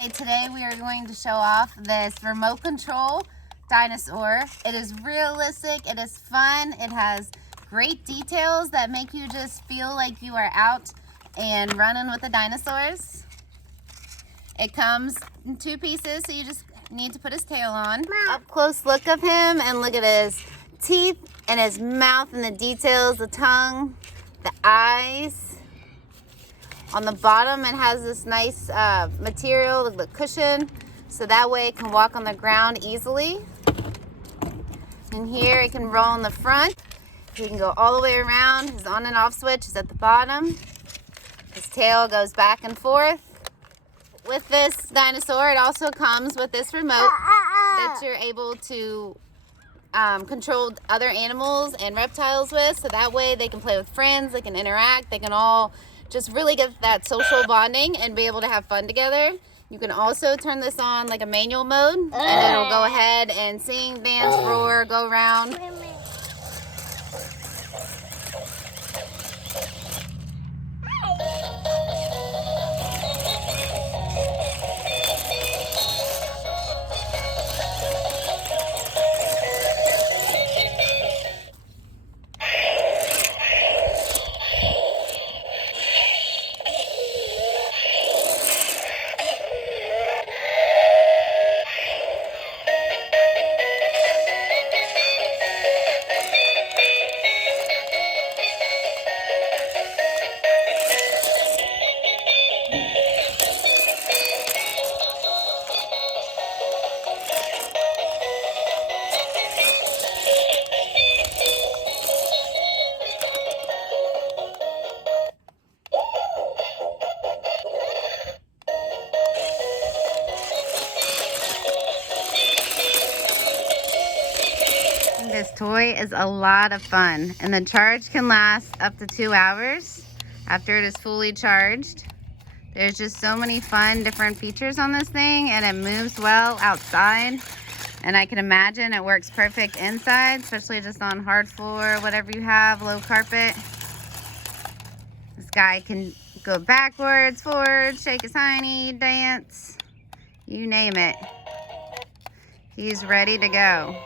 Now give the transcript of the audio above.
Today we are going to show off this remote control dinosaur. It is realistic, it is fun, it has great details that make you just feel like you are out and running with the dinosaurs. It comes in 2 pieces, so you just need to put his tail on. Up close look of him, and look at his teeth and his mouth and the details, the tongue, the eyes. On the bottom, it has this nice material, the cushion, so that way it can walk on the ground easily. And here it can roll in the front. He can go all the way around. His on and off switch is at the bottom. His tail goes back and forth. With this dinosaur, it also comes with this remote that you're able to control other animals and reptiles with, so that way they can play with friends, they can interact, they can all just really get that social bonding and be able to have fun together. You can also turn this on like a manual mode, and it'll go ahead and sing, dance, roar, go around. This toy is a lot of fun, and the charge can last up to 2 hours after it is fully charged. There's just so many fun different features on this thing, and it moves well outside, and I can imagine it works perfect inside, especially just on hard floor, whatever you have, low carpet. This guy can go backwards, forward, shake his hiney, dance, you name it. He's ready to go.